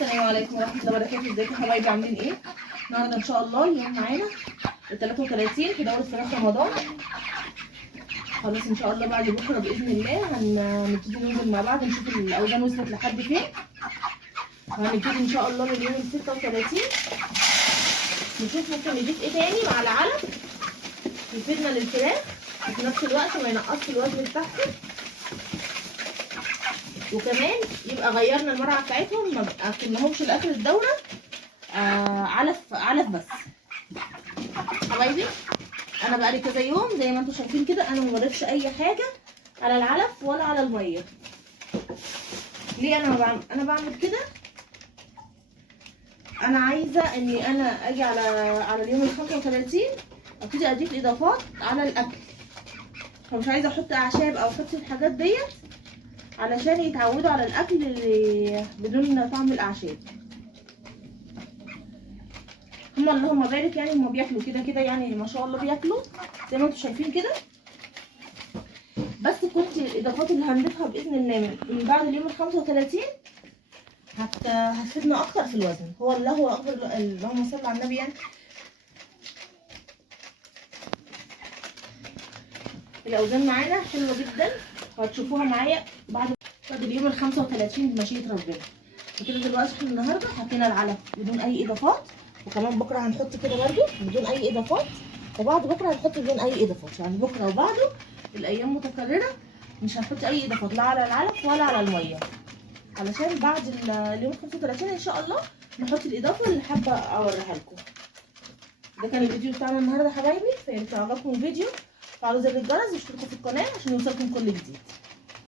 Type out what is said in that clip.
السلام عليكم ورحمة الله وبركاته. ازيكم يا حبايبي، عاملين ايه؟ النهارده ان شاء الله اليوم معانا 33 في دورة صيام رمضان. خلاص ان شاء الله بعد بكره باذن الله هنبتدي ننزل مع بعض نشوف الاوزان وصلت لحد فين. وهنبتدي ان شاء الله من اليوم ال 36 نشوف ممكن نضيف ايه تاني مع العلف يفيدنا للفراخ وفي نفس الوقت ما ينقصش الوزن بتاعهم، وكمان يبقى غيرنا المرعى بتاعتهم، ما اكلناهمش لاخر الدوره علف بس. حبايبي انا بقالي كذا يوم زي ما انتم شايفين كده انا ما بضيفش اي حاجه على العلف ولا على الميه. ليه انا بعمل كده؟ انا عايزه اني انا اجي على اليوم ال 35 ابتدي اضيف اضافات على الاكل، فمش عايزه احط اعشاب او احط الحاجات ديت علشان يتعودوا على الاكل اللي بدون طعم الاعشاب. هما اللهم بارك يعني هما بياكلوا كده يعني ما شاء الله بياكلوا زي ما انتم شايفين كده، بس كنت الاضافات اللي هنضيفها باذن الله من بعد اليوم ال 35 هتفيدنا اكتر في الوزن. هو الله اكبر، اللهم صل على النبي. يعني الاوزان معانا حلوه جدا وهتشوفوها معايا بعد اليوم ال 35 بمشيئه ربنا. وكده دلوقتي احنا النهارده حطينا العلف بدون اي اضافات، وكمان بكره هنحط كده برده بدون اي اضافات، وبعد بكره هنحط بدون اي اضافات. يعني بكره وبعده الايام متكرره مش هنحط اي اضافات لا على العلف ولا على الميه، علشان بعد اليوم 35 ان شاء الله نحط الاضافه اللي حابه اوريها لكم. ده كان الفيديو بتاعنا النهارده حبايبي. فياريت لو عجبكم الفيديو فعلوا زر الجرس واشتركوا في القناه عشان يوصلكم كل جديد.